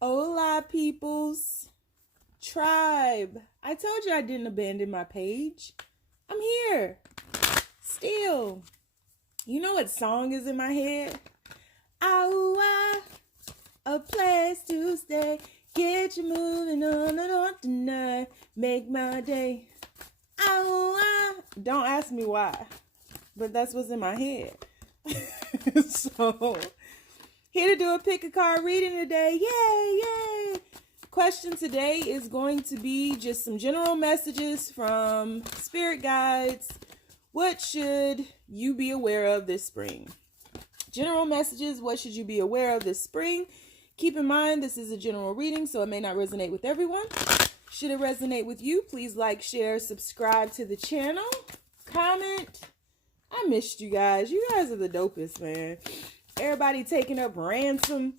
Hola, peoples. Tribe. I told you I didn't abandon my page. I'm here. Still. You know what song is in my head? Ah, a place to stay. Get you moving on and on tonight. Make my day. Ah. Don't ask me why. But that's what's in my head. So, here to do a pick a card reading today. Yay! Question today is going to be just some general messages from spirit guides. What should you be aware of this spring? General messages, what should you be aware of this spring? Keep in mind, this is a general reading, so it may not resonate with everyone. Should it resonate with you, please like, share, subscribe to the channel, comment. I missed you guys. You guys are the dopest, man. Everybody taking up ransom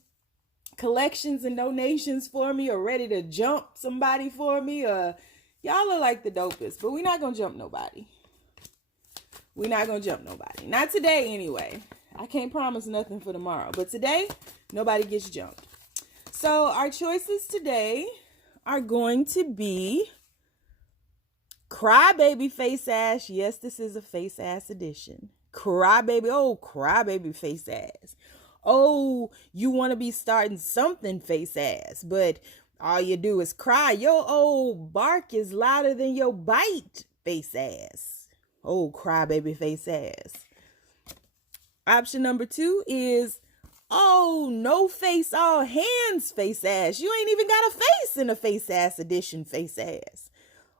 collections and donations for me, or ready to jump somebody for me. Y'all are like the dopest, but we're not going to jump nobody. We're not going to jump nobody. Not today, anyway. I can't promise nothing for tomorrow, but today, nobody gets jumped. So our choices today are going to be Crybaby Face Ass. Yes, this is a face ass edition. Crybaby. Oh, crybaby face ass. Oh, you want to be starting something face ass, but all you do is cry. Your old bark is louder than your bite face ass. Oh, crybaby face ass. Option number 2 is, oh, no face, all hands face ass. You ain't even got a face in a face ass edition face ass.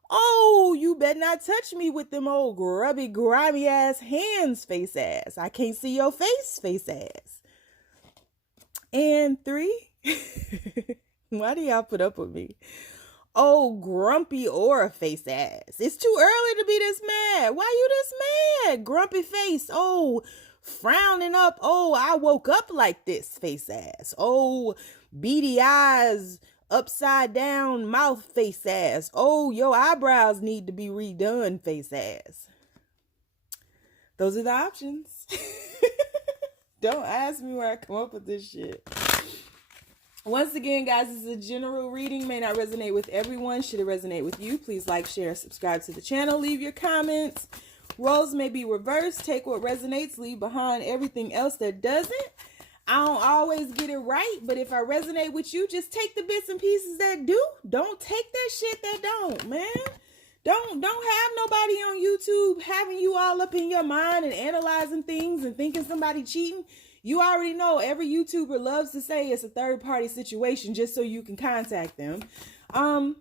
Oh, you better not touch me with them old grubby, grimy ass hands face ass. I can't see your face ass. And 3, why do y'all put up with me? Oh, grumpy aura face ass. It's too early to be this mad. Why you this mad? Grumpy face. Oh, frowning up. Oh, I woke up like this face ass. Oh, beady eyes, upside down mouth face ass. Oh, your eyebrows need to be redone face ass. Those are the options. Don't ask me where I come up with this shit. Once again, guys, this is a general reading. May not resonate with everyone. Should it resonate with you, please like, share, subscribe to the channel. Leave your comments. Roles may be reversed. Take what resonates. Leave behind everything else that doesn't. I don't always get it right, but if I resonate with you, just take the bits and pieces that do. Don't take that shit that don't, man. Don't have nobody on YouTube having you all up in your mind and analyzing things and thinking somebody cheating. You already know every YouTuber loves to say it's a third party situation just so you can contact them. Don't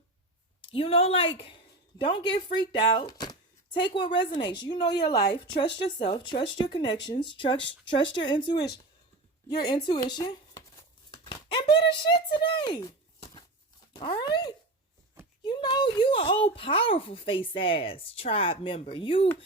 get freaked out. Take what resonates. You know your life. Trust yourself. Trust your connections. Trust your intuition. And be the shit today. All right? You know you an old powerful face ass tribe member. You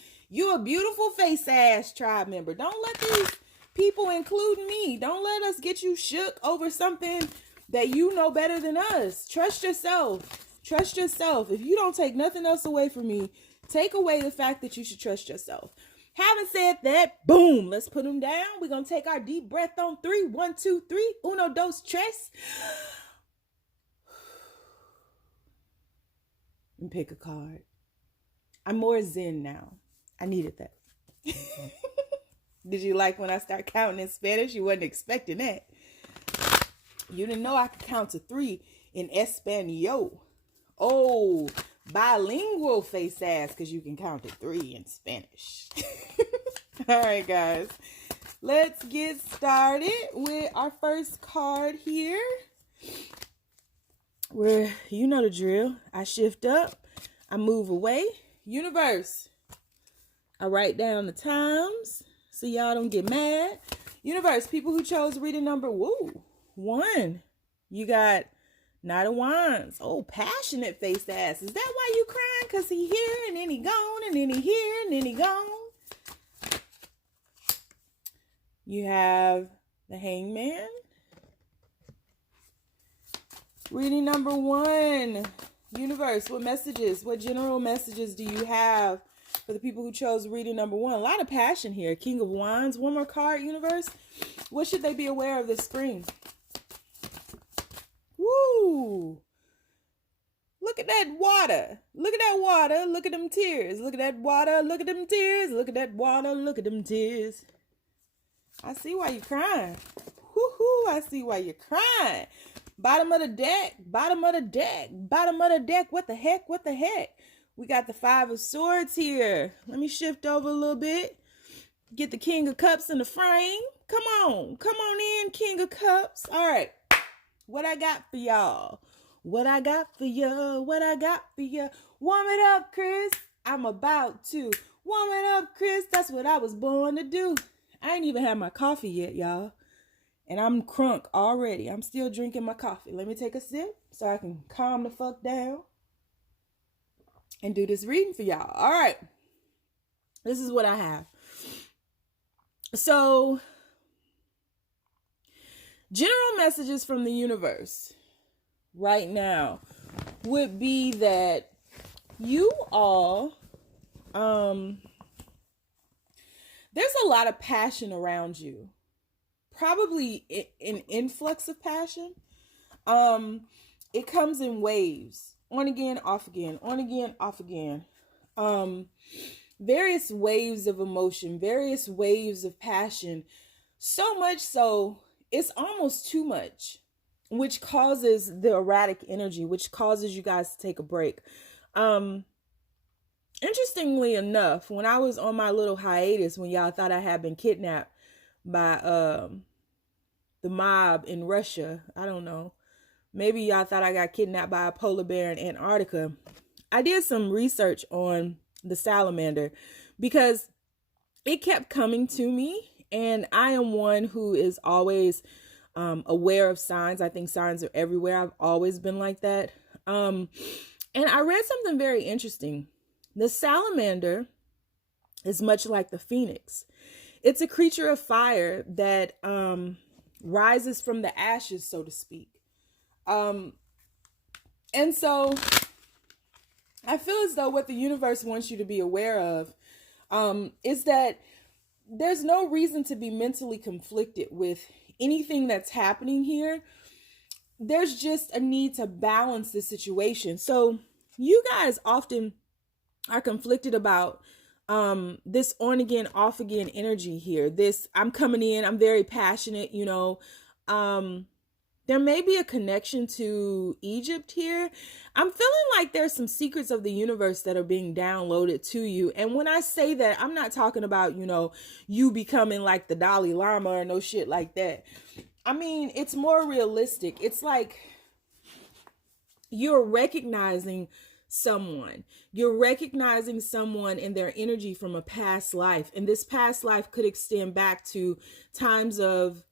a beautiful face ass tribe member. Don't let these people, including me, don't let us get you shook over something that you know better than us. Trust yourself. Trust yourself. If you don't take nothing else away from me, take away the fact that you should trust yourself. Having said that, boom, let's put them down. We're going to take our deep breath on 3. 1, 2, 3. Uno, dos, tres. And pick a card. I'm more zen now. I needed that. Did you like when I start counting in Spanish? You wasn't expecting that. You didn't know I could count to 3 in Espanol. Oh, bilingual face ass, because you can count to 3 in Spanish. All right, guys. Let's get started with our first card here. Where, you know the drill. I shift up. I move away. Universe. I write down the times so y'all don't get mad. Universe, people who chose reading number 1. You got Knight of Wands. Oh, passionate face ass. Is that why you crying? Because he here and then he gone and then he here and then he gone. You have the Hangman. Reading number 1. Universe, what general messages do you have for the people who chose reading number 1? A lot of passion here. King of Wands. One more card, universe. What should they be aware of this spring? Woo! that water. Look at that water. Look at them tears. Look at that water. Look at them tears. Look at that water. Look at them tears. I see why you're crying. Whoo-hoo, I see why you're crying. Bottom of the deck. Bottom of the deck. Bottom of the deck. What the heck? What the heck? We got the Five of Swords here. Let me shift over a little bit. Get the King of Cups in the frame. Come on. Come on in, King of Cups. All right. What I got for y'all? What I got for you? What I got for you? Warm it up, Chris. I'm about to. Warm it up, Chris. That's what I was born to do. I ain't even had my coffee yet, y'all. And I'm crunk already. I'm still drinking my coffee. Let me take a sip so I can calm the fuck down and do this reading for y'all. All right. This is what I have. So, general messages from the universe right now would be that you all, there's a lot of passion around you. Probably an influx of passion. It comes in waves. On again, off again. On again, off again. Various waves of emotion. Various waves of passion. So much so, it's almost too much. Which causes the erratic energy. Which causes you guys to take a break. Interestingly enough, when I was on my little hiatus, when y'all thought I had been kidnapped by the mob in Russia, I don't know, maybe y'all thought I got kidnapped by a polar bear in Antarctica. I did some research on the salamander because it kept coming to me, and I am one who is always aware of signs. I think signs are everywhere. I've always been like that. And I read something very interesting. The salamander is much like the phoenix. It's a creature of fire that rises from the ashes, so to speak. And so I feel as though what the universe wants you to be aware of is that there's no reason to be mentally conflicted with anything that's happening here. There's just a need to balance the situation. So you guys often are conflicted about this on again, off again energy here. This, I'm coming in, I'm very passionate, you know. There may be a connection to Egypt here. I'm feeling like there's some secrets of the universe that are being downloaded to you. And when I say that, I'm not talking about, you know, you becoming like the Dalai Lama or no shit like that. I mean, it's more realistic. It's like you're recognizing someone. You're recognizing someone and their energy from a past life. And this past life could extend back to times of,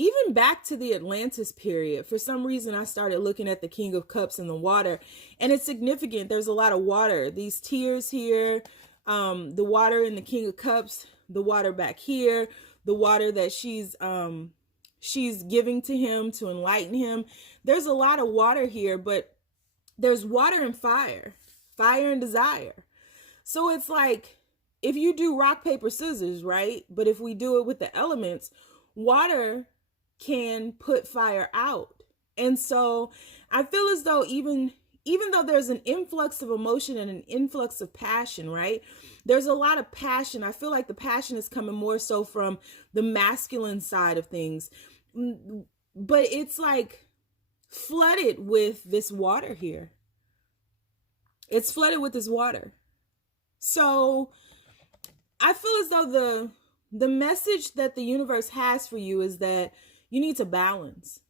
even back to the Atlantis period. For some reason, I started looking at the King of Cups and the water, and it's significant. There's a lot of water. These tears here, the water in the King of Cups, the water back here, the water that she's giving to him to enlighten him. There's a lot of water here, but there's water and fire and desire. So it's like, if you do rock, paper, scissors, right? But if we do it with the elements, water can put fire out. And so I feel as though even though there's an influx of emotion and an influx of passion, right? There's a lot of passion. I feel like the passion is coming more so from the masculine side of things. But it's like flooded with this water here. It's flooded with this water. So I feel as though the message that the universe has for you is that you need to balance.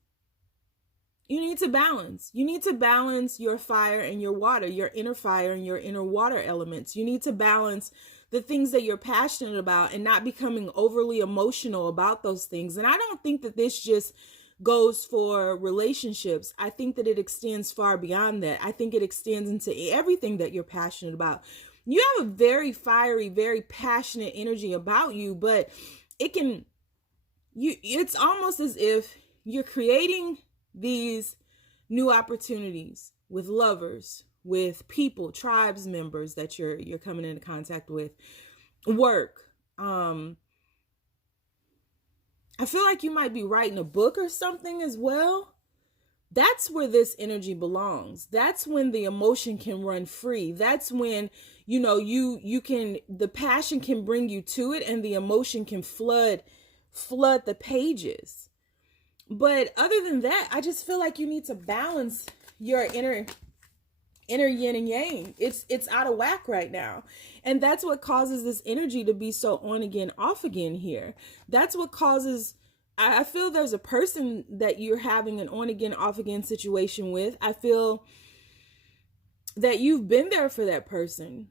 You need to balance. You need to balance your fire and your water, your inner fire and your inner water elements. You need to balance the things that you're passionate about and not becoming overly emotional about those things. And I don't think that this just goes for relationships. I think that it extends far beyond that. I think it extends into everything that you're passionate about. You have a very fiery, very passionate energy about you, but it's almost as if you're creating these new opportunities with lovers, with people, tribes members that you're coming into contact with, work. I feel like you might be writing a book or something as well. That's where this energy belongs. That's when the emotion can run free. That's when, you can, the passion can bring you to it, and the emotion can flood the pages. But other than that, I just feel like you need to balance your inner yin and yang. It's out of whack right now. And that's what causes this energy to be so on again, off again here. That's what causes, I feel there's a person that you're having an on again, off again situation with. I feel that you've been there for that person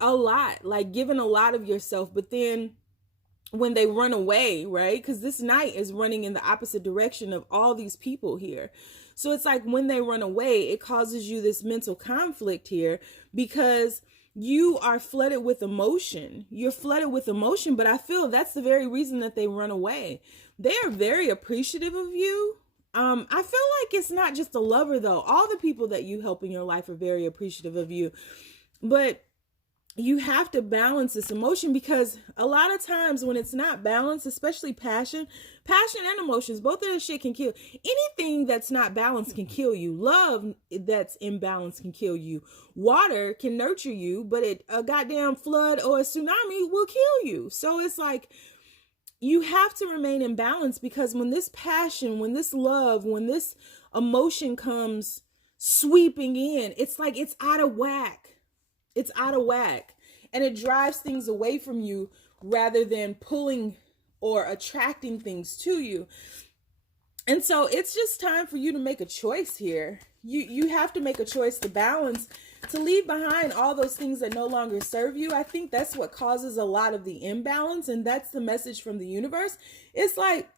a lot, like given a lot of yourself, but then when they run away, right? Because this knight is running in the opposite direction of all these people here. So it's like when they run away, it causes you this mental conflict here because you are flooded with emotion. You're flooded with emotion, but I feel that's the very reason that they run away. They are very appreciative of you. I feel like it's not just a lover though. All the people that you help in your life are very appreciative of you, but you have to balance this emotion, because a lot of times when it's not balanced, especially passion and emotions, both of that shit can kill. Anything that's not balanced can kill you. Love that's imbalanced can kill you. Water can nurture you, but a goddamn flood or a tsunami will kill you. So it's like, you have to remain in balance, because when this passion, when this love, when this emotion comes sweeping in, it's like it's out of whack. It's out of whack, and it drives things away from you rather than pulling or attracting things to you. And so it's just time for you to make a choice here. You have to make a choice to balance, to leave behind all those things that no longer serve you. I think that's what causes a lot of the imbalance, and that's the message from the universe. It's like,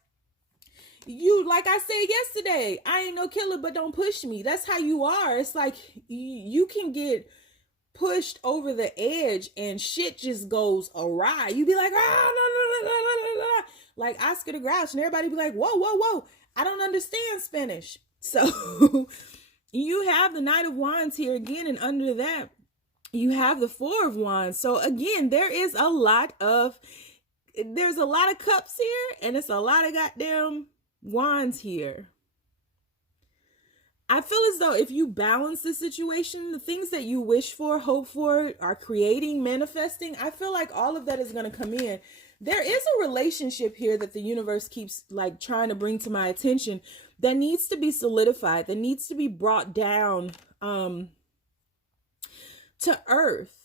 like I said yesterday, I ain't no killer, but don't push me. That's how you are. It's like you can get pushed over the edge and shit just goes awry. You be like, like Oscar the Grouch, and everybody be like, whoa, I don't understand Spanish. So you have the Knight of Wands here again, and under that you have the Four of Wands. So again, there's a lot of cups here, and it's a lot of goddamn wands here. I feel as though if you balance the situation, the things that you wish for, hope for, are creating, manifesting, I feel like all of that is going to come in. There is a relationship here that the universe keeps like trying to bring to my attention that needs to be solidified, that needs to be brought down to earth.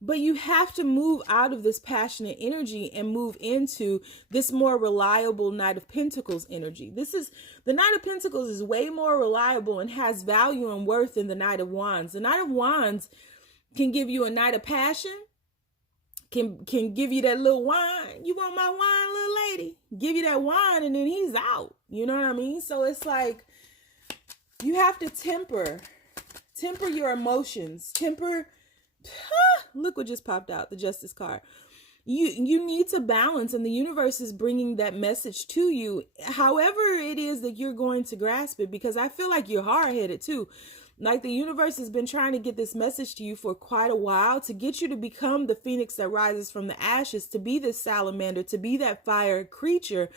But you have to move out of this passionate energy and move into this more reliable Knight of Pentacles energy. The Knight of Pentacles is way more reliable and has value and worth than the Knight of Wands. The Knight of Wands can give you a night of passion, can give you that little wine. You want my wine, little lady? Give you that wine, and then he's out. You know what I mean? So it's like, you have to temper your emotions, look what just popped out, the Justice card. You need to balance, and the universe is bringing that message to you, however it is that you're going to grasp it, because I feel like you're hard-headed too. Like the universe has been trying to get this message to you for quite a while, to get you to become the phoenix that rises from the ashes, to be this salamander, to be that fire creature.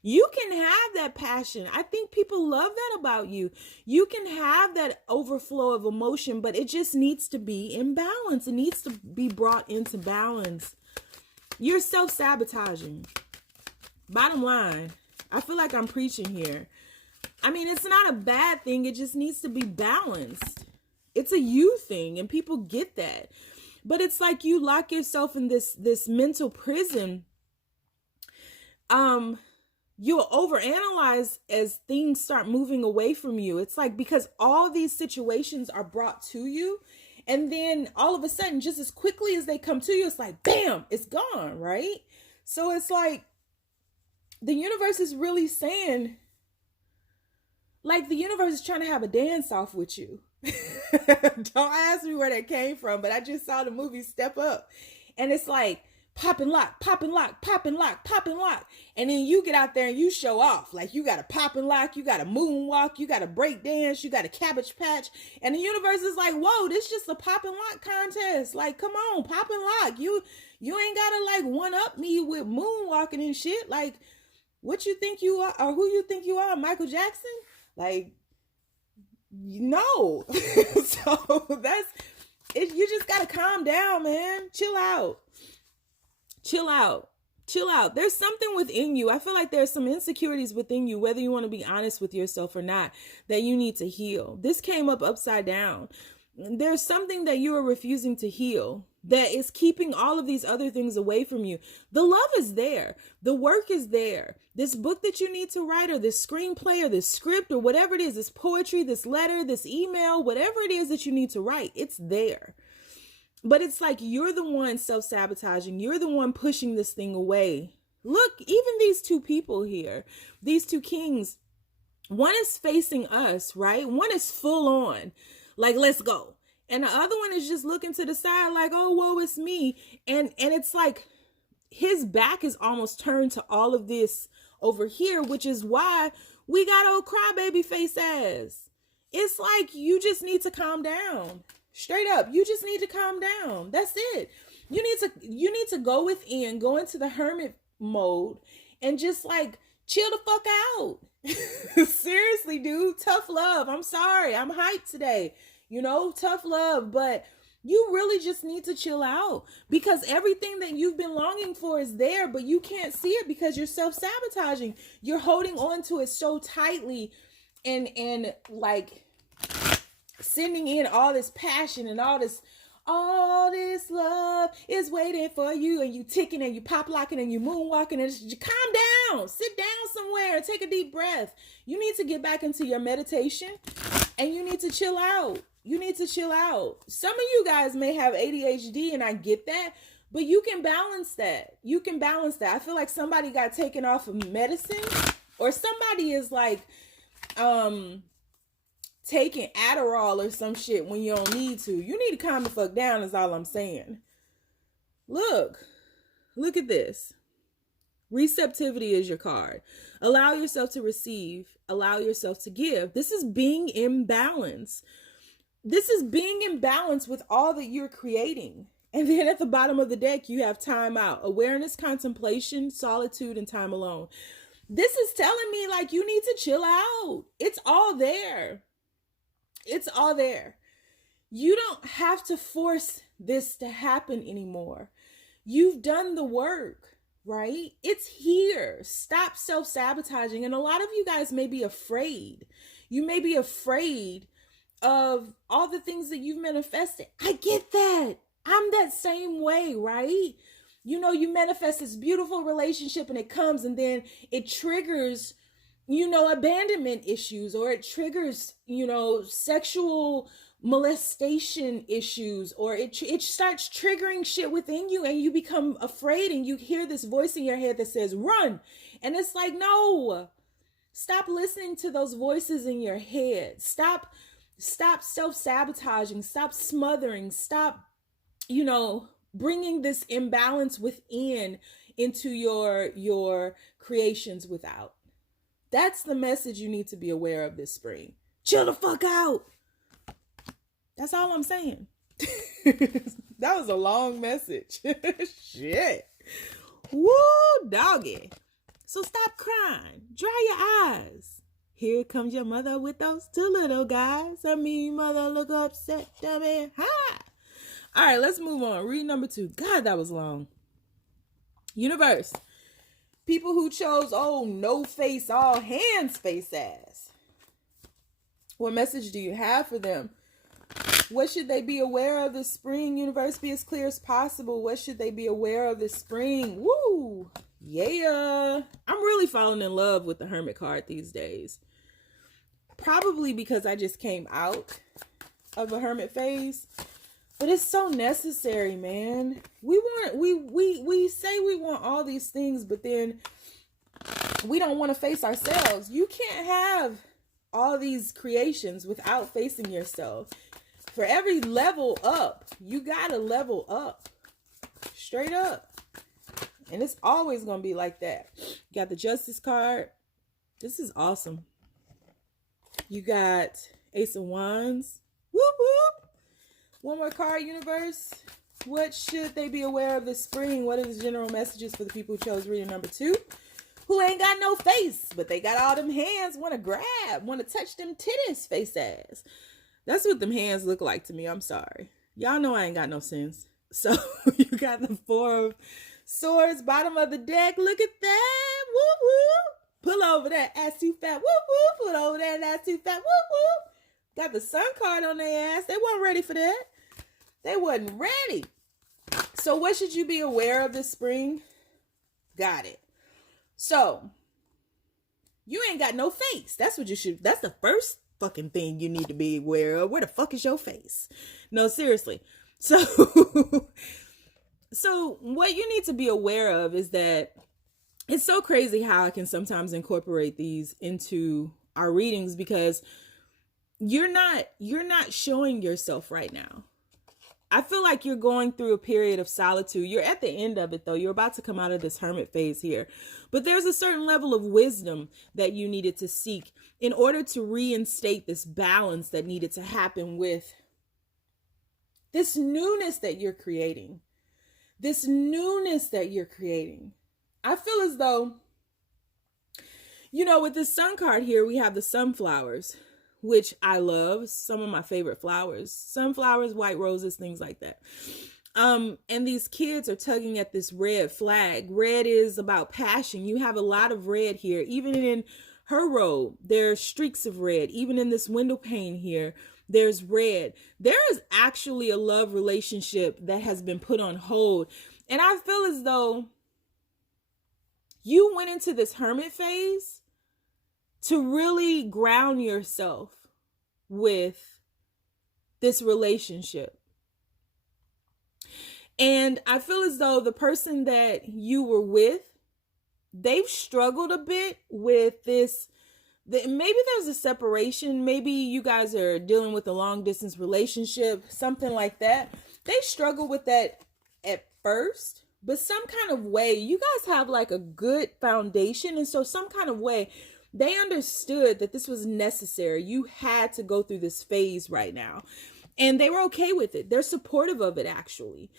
You can have that passion. I think people love that about you. You can have that overflow of emotion, but it just needs to be in balance. It needs to be brought into balance. You're self-sabotaging. Bottom line, I feel like I'm preaching here. I mean, it's not a bad thing. It just needs to be balanced. It's a you thing, and people get that. But it's like you lock yourself in this mental prison. You'll overanalyze as things start moving away from you. It's like, because all these situations are brought to you, and then all of a sudden, just as quickly as they come to you, it's like, bam, it's gone, right? So it's like, the universe is really saying, like, the universe is trying to have a dance off with you. Don't ask me where that came from, but I just saw the movie Step Up, and it's like, pop and lock, pop and lock, pop and lock, pop and lock. And then you get out there and you show off. Like, you got a pop and lock, you got a moonwalk, you got a break dance, you got a cabbage patch. And the universe is like, whoa, this is just a pop and lock contest. Like, come on, pop and lock. You ain't gotta like one up me with moonwalking and shit. Like, what you think you are, or who you think you are, Michael Jackson? Like, No. So that's it. You just gotta calm down, man. Chill out. Chill out. Chill out. There's something within you. I feel like there's some insecurities within you, whether you want to be honest with yourself or not, that you need to heal. This came up upside down. There's something that you are refusing to heal that is keeping all of these other things away from you. The love is there. The work is there. This book that you need to write, or this screenplay, or this script, or whatever it is, this poetry, this letter, this email, whatever it is that you need to write, it's there. But it's like you're the one self-sabotaging. You're the one pushing this thing away. Look, even these two people here, these two kings, one is facing us, right? One is full on, like, let's go. And the other one is just looking to the side like, oh, woe, it's me. And it's like his back is almost turned to all of this over here, which is why we got old crybaby face ass. It's like, you just need to calm down. Straight up, you just need to calm down. That's it. You need to go within, go into the hermit mode, and just like chill the fuck out. Seriously, dude. Tough love. I'm sorry. I'm hyped today. Tough love. But you really just need to chill out, because everything that you've been longing for is there, but you can't see it because you're self-sabotaging. You're holding on to it so tightly and like sending in all this passion and all this love is waiting for you, and you ticking and you pop locking and you moonwalking, and it's just, calm down, sit down somewhere and take a deep breath. You need to get back into your meditation, and you need to chill out. You need to chill out. Some of you guys may have ADHD, and I get that, but you can balance that. You can balance that. I feel like somebody got taken off of medicine, or somebody is like taking Adderall or some shit when you don't need to. You need to calm the fuck down is all I'm saying. Look at this. Receptivity is your card. Allow yourself to receive. Allow yourself to give. This is being in balance. This is being in balance with all that you're creating. And then at the bottom of the deck, you have time out, awareness, contemplation, solitude, and time alone. This is telling me like you need to chill out. It's all there. It's all there. You don't have to force this to happen anymore. You've done the work, right? It's here. Stop self-sabotaging. And a lot of you guys may be afraid. You may be afraid of all the things that you've manifested. I get that. I'm that same way, right? You manifest this beautiful relationship, and it comes, and then it triggers abandonment issues, or it triggers, sexual molestation issues, or it starts triggering shit within you, and you become afraid, and you hear this voice in your head that says, run. And it's like, no, stop listening to those voices in your head. Stop self-sabotaging, stop smothering, stop, bringing this imbalance within into your creations without. That's the message you need to be aware of this spring. Chill the fuck out. That's all I'm saying. That was a long message. Shit. Woo, doggy. So stop crying. Dry your eyes. Here comes your mother with those two little guys. Mother look upset, dummy. Hi. All right, let's move on. Read number 2. God, that was long. Universe. People who chose, no face, all hands face ass. What message do you have for them? What should they be aware of this spring? Universe, be as clear as possible. What should they be aware of this spring? Woo! Yeah. I'm really falling in love with the Hermit card these days. Probably because I just came out of a Hermit phase. But it's so necessary, man. We say we want all these things, but then we don't want to face ourselves. You can't have all these creations without facing yourself. For every level up, you gotta level up. Straight up. And it's always gonna be like that. You got the Justice card. This is awesome. You got Ace of Wands. Whoop whoop. One more card, universe. What should they be aware of this spring? What are the general messages for the people who chose reading number 2? who ain't got no face, but they got all them hands, want to grab, want to touch them titties, face ass. That's what them hands look like to me. I'm sorry. Y'all know I ain't got no sense. So you got the Four of Swords, bottom of the deck. Look at that. Whoop, whoop. Pull over that ass too fat. Whoop, whoop. Pull over that ass too fat. Whoop, whoop. Got the Sun card on their ass. They weren't ready for that. They wasn't ready. So what should you be aware of this spring? Got it. So you ain't got no face. That's what you should. That's the first fucking thing you need to be aware of. Where the fuck is your face? No, seriously. So what you need to be aware of is that it's so crazy how I can sometimes incorporate these into our readings, because you're not showing yourself right now. I feel like you're going through a period of solitude. You're at the end of it, though. You're about to come out of this hermit phase here. But there's a certain level of wisdom that you needed to seek in order to reinstate this balance that needed to happen with this newness that you're creating. This newness that you're creating. I feel as though, with this Sun card here, we have the sunflowers, which I love. Some of my favorite flowers, sunflowers, white roses, things like that. And these kids are tugging at this red flag. Red is about passion. You have a lot of red here. Even in her robe, there are streaks of red. Even in this window pane here, there's red. There is actually a love relationship that has been put on hold. And I feel as though you went into this hermit phase to really ground yourself with this relationship. And I feel as though the person that you were with, they've struggled a bit with this. Maybe there's a separation. Maybe you guys are dealing with a long distance relationship, something like that. They struggle with that at first, but some kind of way, you guys have like a good foundation. And so some kind of way, they understood that this was necessary. You had to go through this phase right now. And they were okay with it. They're supportive of it, actually.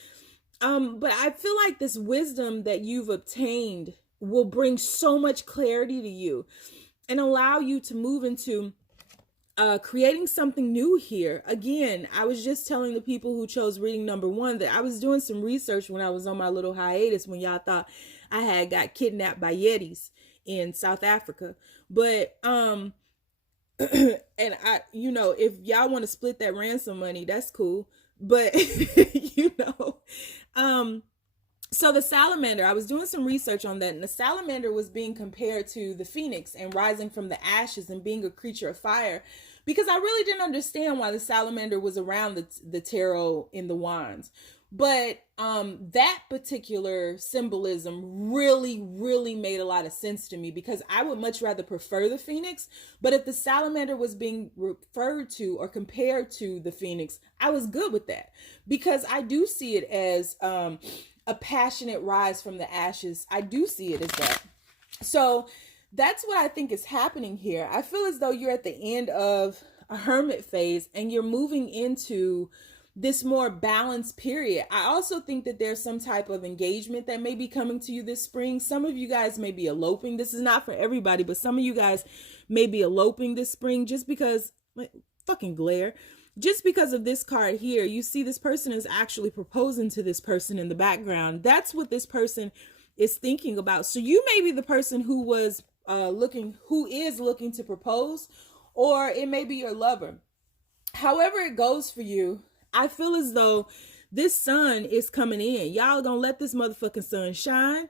But I feel like this wisdom that you've obtained will bring so much clarity to you and allow you to move into creating something new here. Again, I was just telling the people who chose reading number 1 that I was doing some research when I was on my little hiatus, when y'all thought I had got kidnapped by Yetis in South Africa. But and I, if y'all want to split that ransom money, that's cool. But so the salamander, I was doing some research on that, and the salamander was being compared to the phoenix and rising from the ashes and being a creature of fire, because I really didn't understand why the salamander was around the tarot in the wands. But that particular symbolism really, really made a lot of sense to me, because I would much rather prefer the phoenix. But if the salamander was being referred to or compared to the phoenix, I was good with that, because I do see it as a passionate rise from the ashes. I do see it as that. So that's what I think is happening here. I feel as though you're at the end of a hermit phase and you're moving into this more balanced period. I also think that there's some type of engagement that may be coming to you this spring. Some of you guys may be eloping. This is not for everybody, but some of you guys may be eloping this spring just because, fucking glare, just because of this card here. You see this person is actually proposing to this person in the background. That's what this person is thinking about. So you may be the person who was who is looking to propose, or it may be your lover. However it goes for you, I feel as though this sun is coming in. Y'all gonna let this motherfucking sun shine.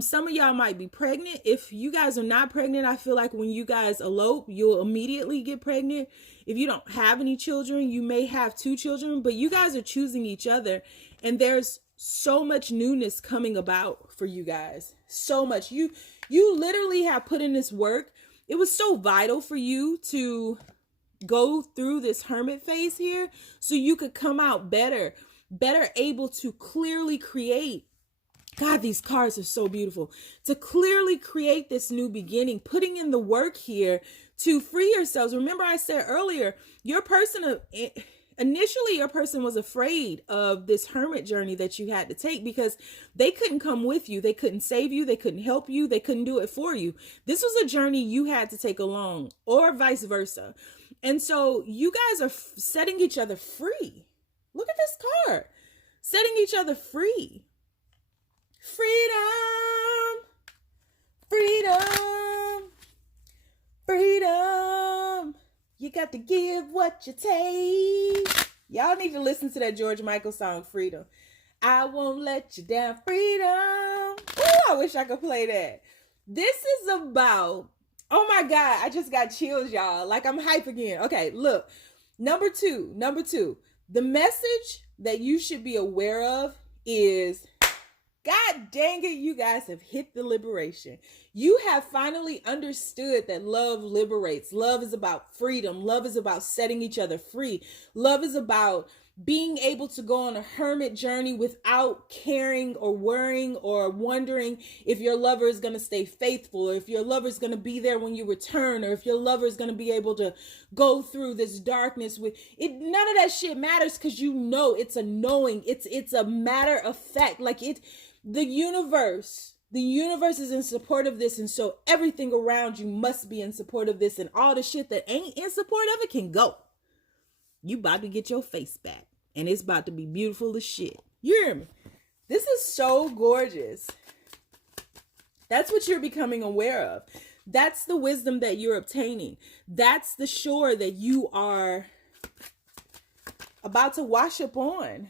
Some of y'all might be pregnant. If you guys are not pregnant, I feel like when you guys elope, you'll immediately get pregnant. If you don't have any children, you may have 2 children, but you guys are choosing each other. And there's so much newness coming about for you guys. So much. You literally have put in this work. It was so vital for you to go through this hermit phase here so you could come out better able to clearly create. God, these cards are so beautiful. To clearly create this new beginning, putting in the work here to free yourselves. Remember I said earlier, your person initially your person was afraid of this hermit journey that you had to take because they couldn't come with you. They couldn't save you. They couldn't help you. They couldn't do it for you. This was a journey you had to take alone, or vice versa. And so you guys are setting each other free. Look at this card. Setting each other free. Freedom. Freedom. Freedom. You got to give what you take. Y'all need to listen to that George Michael song, Freedom. I won't let you down, freedom. Ooh, I wish I could play that. This is about, oh my God, I just got chills, y'all. Like I'm hype again. Okay, look. Number two. The message that you should be aware of is, God dang it, you guys have hit the liberation. You have finally understood that love liberates. Love is about freedom. Love is about setting each other free. Love is about being able to go on a hermit journey without caring or worrying or wondering if your lover is going to stay faithful, or if your lover is going to be there when you return, or if your lover is going to be able to go through this darkness with it. None of that shit matters, because you know, it's a knowing. It's a matter of fact. Like the universe is in support of this, and so everything around you must be in support of this, and all the shit that ain't in support of it can go. You about to get your face back, and it's about to be beautiful as shit. You hear me? This is so gorgeous. That's what you're becoming aware of. That's the wisdom that you're obtaining. That's the shore that you are about to wash up on.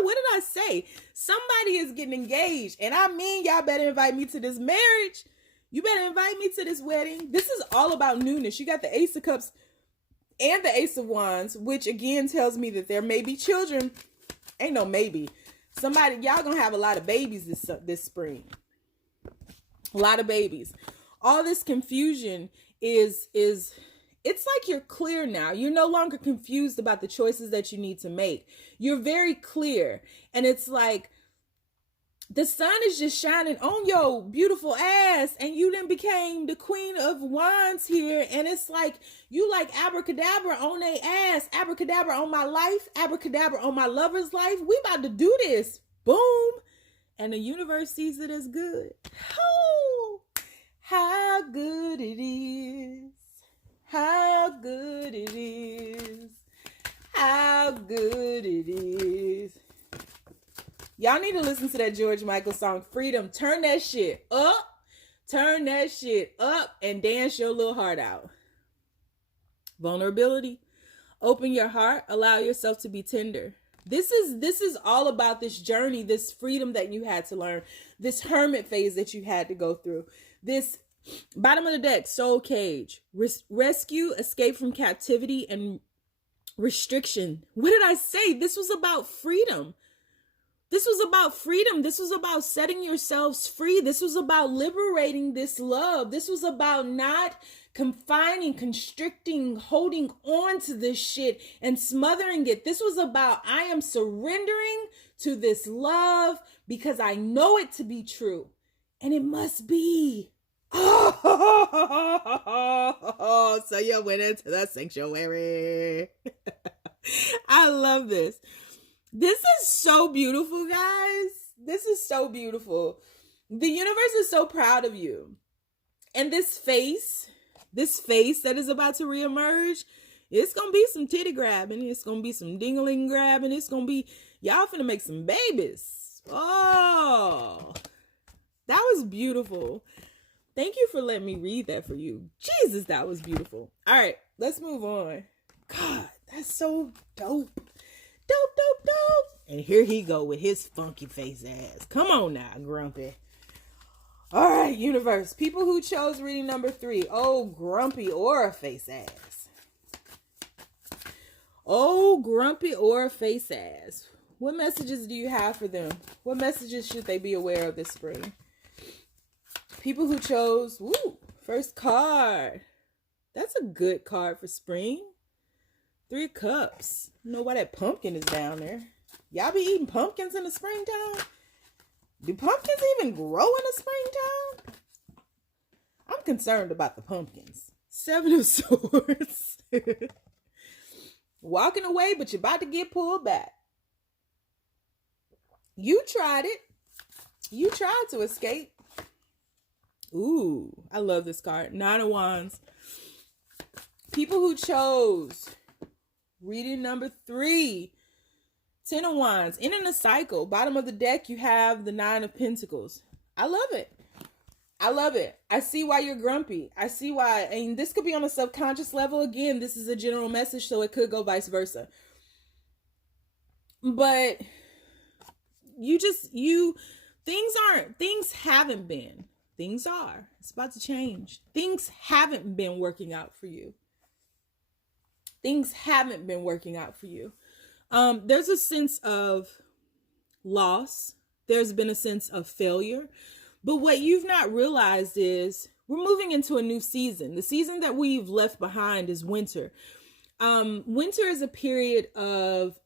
What did I say? Somebody is getting engaged. And I mean, y'all better invite me to this marriage. You better invite me to this wedding. This is all about newness. You got the Ace of Cups and the Ace of Wands, which again tells me that there may be children. Ain't no maybe. Somebody, y'all gonna have a lot of babies this spring. A lot of babies. All this confusion is it's like you're clear now. You're no longer confused about the choices that you need to make. You're very clear. And it's like the sun is just shining on your beautiful ass, and you then became the Queen of Wands here. And it's like you like abracadabra on their ass, abracadabra on my life, abracadabra on my lover's life. We about to do this. Boom. And the universe sees it as good. Oh, how good it is. How good it is. How good it is. Y'all need to listen to that George Michael song, Freedom. Turn that shit up. Turn that shit up and dance your little heart out. Vulnerability. Open your heart. Allow yourself to be tender. This is all about this journey, this freedom that you had to learn, this hermit phase that you had to go through, this bottom of the deck, soul cage, rescue, escape from captivity and restriction. What did I say? This was about freedom. This was about freedom. This was about setting yourselves free. This was about liberating this love. This was about not confining, constricting, holding on to this shit and smothering it. This was about, I am surrendering to this love because I know it to be true. And it must be. Oh, so you went into the sanctuary. I love this. This is so beautiful, guys. This is so beautiful. The universe is so proud of you. And this face that is about to reemerge, it's going to be some titty grabbing. It's going to be some dingling grabbing. It's going to be, y'all finna make some babies. Oh, that was beautiful. Thank you for letting me read that for you. Jesus, that was beautiful. All right, let's move on. God, that's so dope. Dope. And here he go with his funky face ass. Come on now, Grumpy. All right, universe. People who chose reading number 3. Oh, grumpy aura face ass. Oh, grumpy aura face ass. What messages do you have for them? What messages should they be aware of this spring? People who chose, first card. That's a good card for spring. 3 of Cups. You know why that pumpkin is down there. Y'all be eating pumpkins in the springtime? Do pumpkins even grow in the springtime? I'm concerned about the pumpkins. 7 of Swords. walking away, but you're about to get pulled back. You tried it. You tried to escape. Ooh, I love this card. 9 of Wands. People who chose reading number 3. 10 of Wands. Ending a cycle. Bottom of the deck, you have the 9 of Pentacles. I love it. I love it. I see why you're grumpy. I see why. And this could be on a subconscious level. Again, this is a general message, so it could go vice versa. But things haven't been. Things are. It's about to change. Things haven't been working out for you. Things haven't been working out for you. There's a sense of loss. There's been a sense of failure. But what you've not realized is we're moving into a new season. The season that we've left behind is winter. Winter is a period of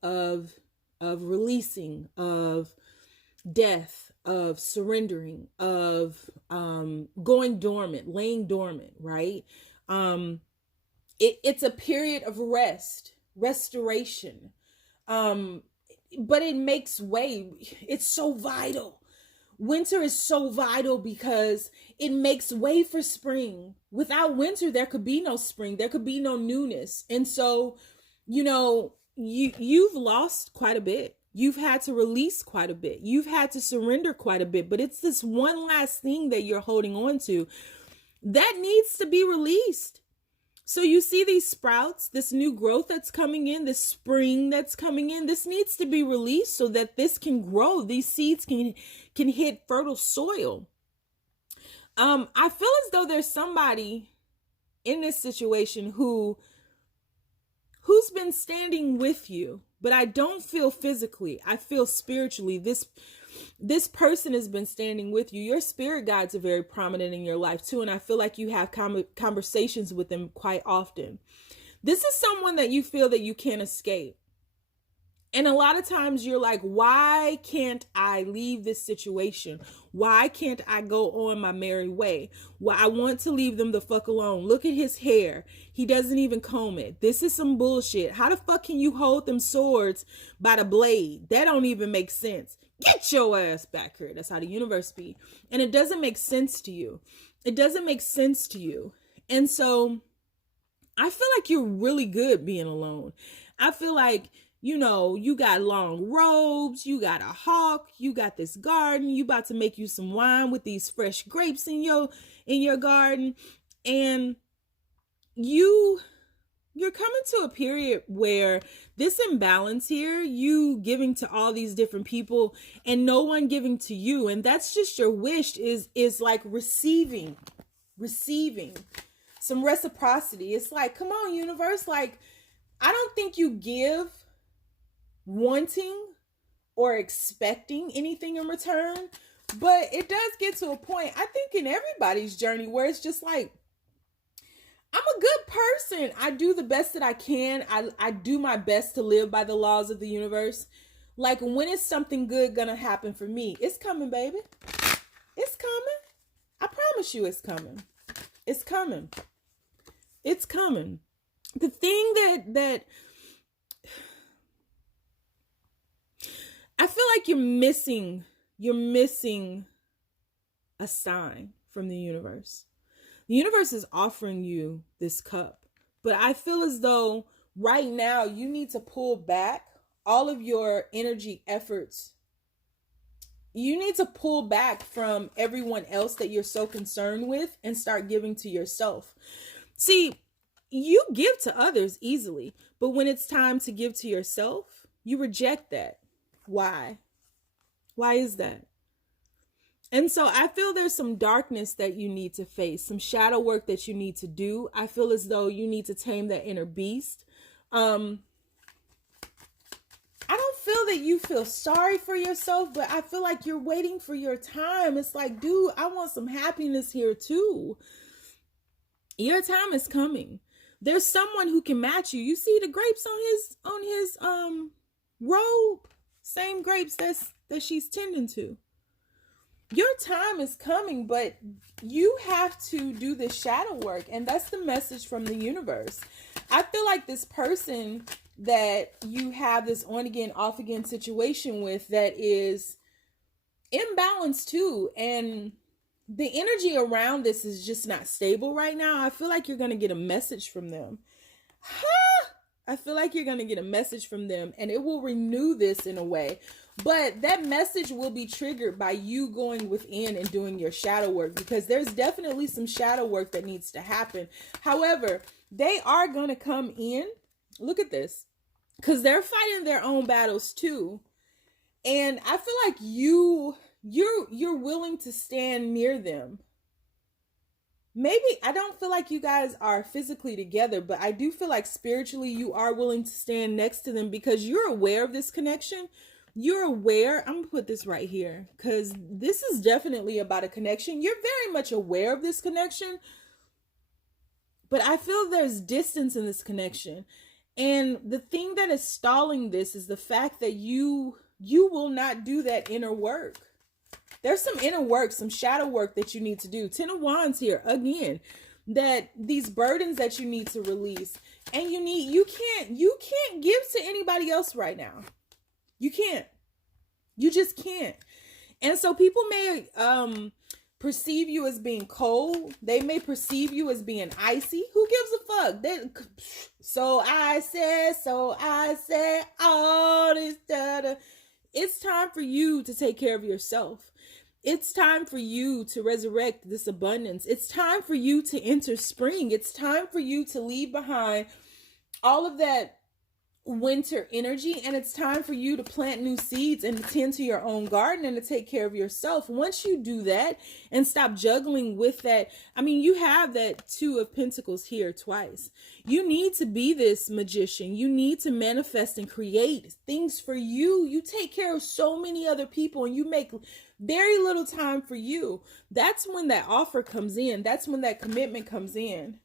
releasing, of death, of surrendering, of going dormant, laying dormant, right? It's a period of restoration. But it makes way. It's so vital. Winter is so vital because it makes way for spring. Without winter, there could be no spring. There could be no newness. And so, you've lost quite a bit. You've had to release quite a bit. You've had to surrender quite a bit. But it's this one last thing that you're holding on to that needs to be released. So you see these sprouts, this new growth that's coming in, this spring that's coming in, this needs to be released so that this can grow. These seeds can hit fertile soil. I feel as though there's somebody in this situation who's been standing with you, but I don't feel physically. I feel spiritually. This person has been standing with you. Your spirit guides are very prominent in your life too. And I feel like you have conversations with them quite often. This is someone that you feel that you can't escape. And a lot of times you're like, why can't I leave this situation? Why can't I go on my merry way? Well, I want to leave them the fuck alone. Look at his hair. He doesn't even comb it. This is some bullshit. How the fuck can you hold them swords by the blade? That don't even make sense. Get your ass back here. That's how the universe be. And it doesn't make sense to you. It doesn't make sense to you. And so I feel like you're really good being alone. I feel like, you got long robes, you got a hawk, you got this garden, you about to make you some wine with these fresh grapes in your garden. And you're coming to a period where this imbalance here, you giving to all these different people and no one giving to you. And that's just your wish is like receiving some reciprocity. It's like, come on, universe. Like, I don't think you give wanting or expecting anything in return, but it does get to a point, I think, in everybody's journey where it's just like, I'm a good person. I do the best that I can. I do my best to live by the laws of the universe. Like, when is something good gonna happen for me? It's coming, baby. It's coming. I promise you it's coming. It's coming. It's coming. The thing that I feel like you're missing a sign from the universe. The universe is offering you this cup, but I feel as though right now you need to pull back all of your energy efforts. You need to pull back from everyone else that you're so concerned with and start giving to yourself. See, you give to others easily, but when it's time to give to yourself, you reject that. Why? Why is that? And so I feel there's some darkness that you need to face, some shadow work that you need to do. I feel as though you need to tame that inner beast. I don't feel that you feel sorry for yourself, but I feel like you're waiting for your time. It's like, dude, I want some happiness here too. Your time is coming. There's someone who can match you. You see the grapes on his robe? Same grapes that she's tending to. your time is coming, but you have to do the shadow work. And that's the message from the universe. I feel like this person that you have this on again, off again situation with that is imbalanced too. And the energy around this is just not stable right now. I feel like you're going to get a message from them. I feel like you're going to get a message from them, and it will renew this in a way. But that message will be triggered by you going within and doing your shadow work, because there's definitely some shadow work that needs to happen. However, they are going to come in. Look at this, because they're fighting their own battles too. And I feel like you're willing to stand near them. Maybe I don't feel like you guys are physically together, but I do feel like spiritually you are willing to stand next to them, because you're aware of this connection. You're aware. I'm gonna put this right here, because this is definitely about a connection. You're very much aware of this connection, but I feel there's distance in this connection. And the thing that is stalling this is the fact that you will not do that inner work. There's some inner work, some shadow work that you need to do. 10 of Wands here again, that these burdens that you need to release, and you can't give to anybody else right now. You can't. You just can't. And so people may perceive you as being cold. They may perceive you as being icy. Who gives a fuck? So I said all this stuff. It's time for you to take care of yourself. It's time for you to resurrect this abundance. It's time for you to enter spring. It's time for you to leave behind all of that winter energy, and it's time for you to plant new seeds and to tend to your own garden and to take care of yourself. Once you do that and stop juggling with that, I mean, you have that 2 of Pentacles here twice. You need to be this magician. You need to manifest and create things for you. You take care of so many other people and you make very little time for you. That's when that offer comes in. That's when that commitment comes in.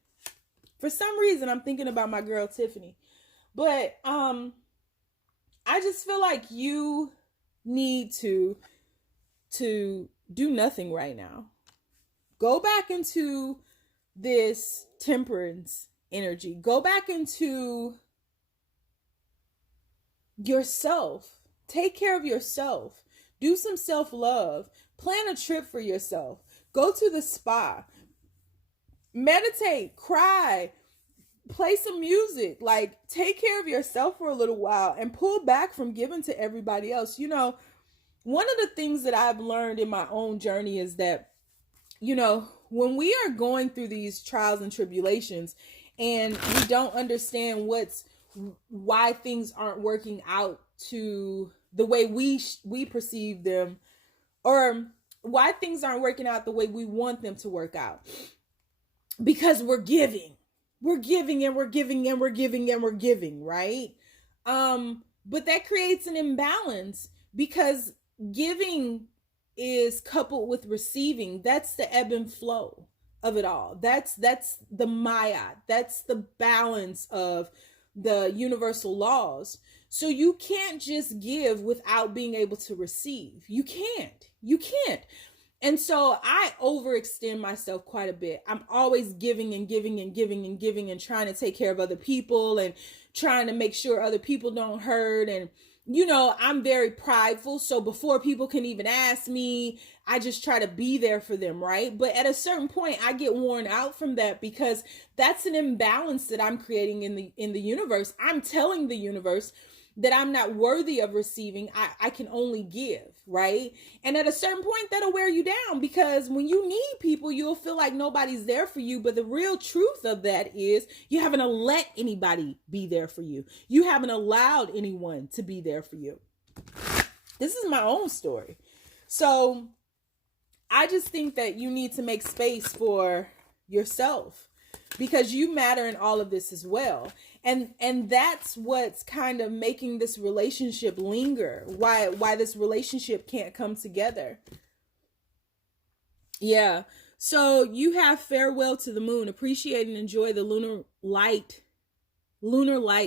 For some reason, I'm thinking about my girl Tiffany. But I just feel like you need to do nothing right now. Go back into this temperance energy. Go back into yourself. Take care of yourself. Do some self-love. Plan a trip for yourself. Go to the spa. Meditate. Cry. Play some music. Like, take care of yourself for a little while and pull back from giving to everybody else. You know, one of the things that I've learned in my own journey is that, you know, when we are going through these trials and tribulations and we don't understand why things aren't working out to the way we perceive them, or why things aren't working out the way we want them to work out, because we're giving and we're giving and we're giving and we're giving, right? But that creates an imbalance, because giving is coupled with receiving. That's the ebb and flow of it all. That's the Maya. That's the balance of the universal laws. So you can't just give without being able to receive. You can't. And so I overextend myself quite a bit. I'm always giving and giving and giving and giving and trying to take care of other people and trying to make sure other people don't hurt. And, you know, I'm very prideful. So before people can even ask me, I just try to be there for them, right? But at a certain point, I get worn out from that, because that's an imbalance that I'm creating in the universe. I'm telling the universe that I'm not worthy of receiving. I can only give, right? And at a certain point, that'll wear you down, because when you need people, you'll feel like nobody's there for you. But the real truth of that is you haven't let anybody be there for you. You haven't allowed anyone to be there for you. This is my own story. So I just think that you need to make space for yourself, because you matter in all of this as well. And that's what's kind of making this relationship linger. Why this relationship can't come together. Yeah. So you have farewell to the moon. Appreciate and enjoy the lunar light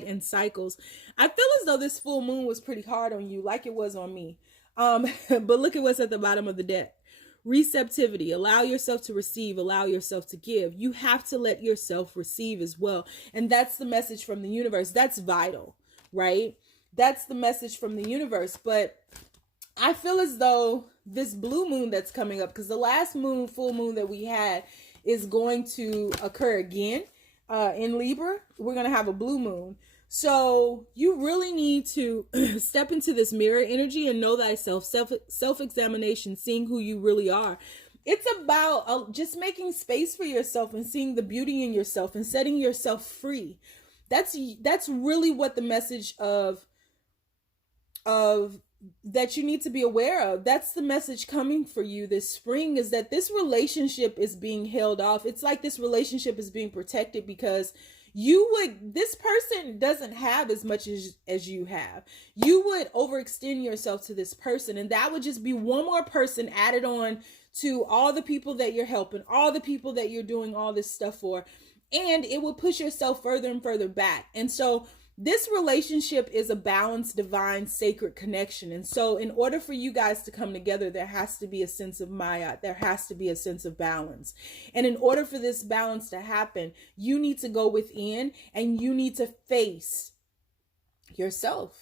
and cycles. I feel as though this full moon was pretty hard on you, like it was on me. But look at what's at the bottom of the deck. receptivity. Allow yourself to receive, allow yourself to give. You have to let yourself receive as well. And that's the message from the universe. That's vital, right? That's the message from the universe. But I feel as though this blue moon that's coming up, because the last moon, full moon that we had, is going to occur again in Libra. We're going to have a blue moon. So you really need to step into this mirror energy and know thyself, self-examination, seeing who you really are. It's about just making space for yourself and seeing the beauty in yourself and setting yourself free. That's really what the message of that you need to be aware of. That's the message coming for you this spring, is that this relationship is being held off. It's like this relationship is being protected because this person doesn't have as much as you have. You would overextend yourself to this person, and that would just be one more person added on to all the people that you're helping, all the people that you're doing all this stuff for, and it will push yourself further and further back. And so this relationship is a balanced, divine, sacred connection. And so in order for you guys to come together, there has to be a sense of Maya. There has to be a sense of balance. And in order for this balance to happen, you need to go within and you need to face yourself.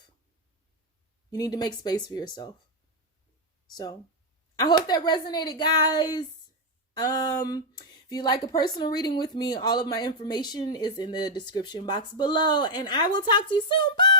You need to make space for yourself. So I hope that resonated, guys. If you'd like a personal reading with me, all of my information is in the description box below, and I will talk to you soon. Bye.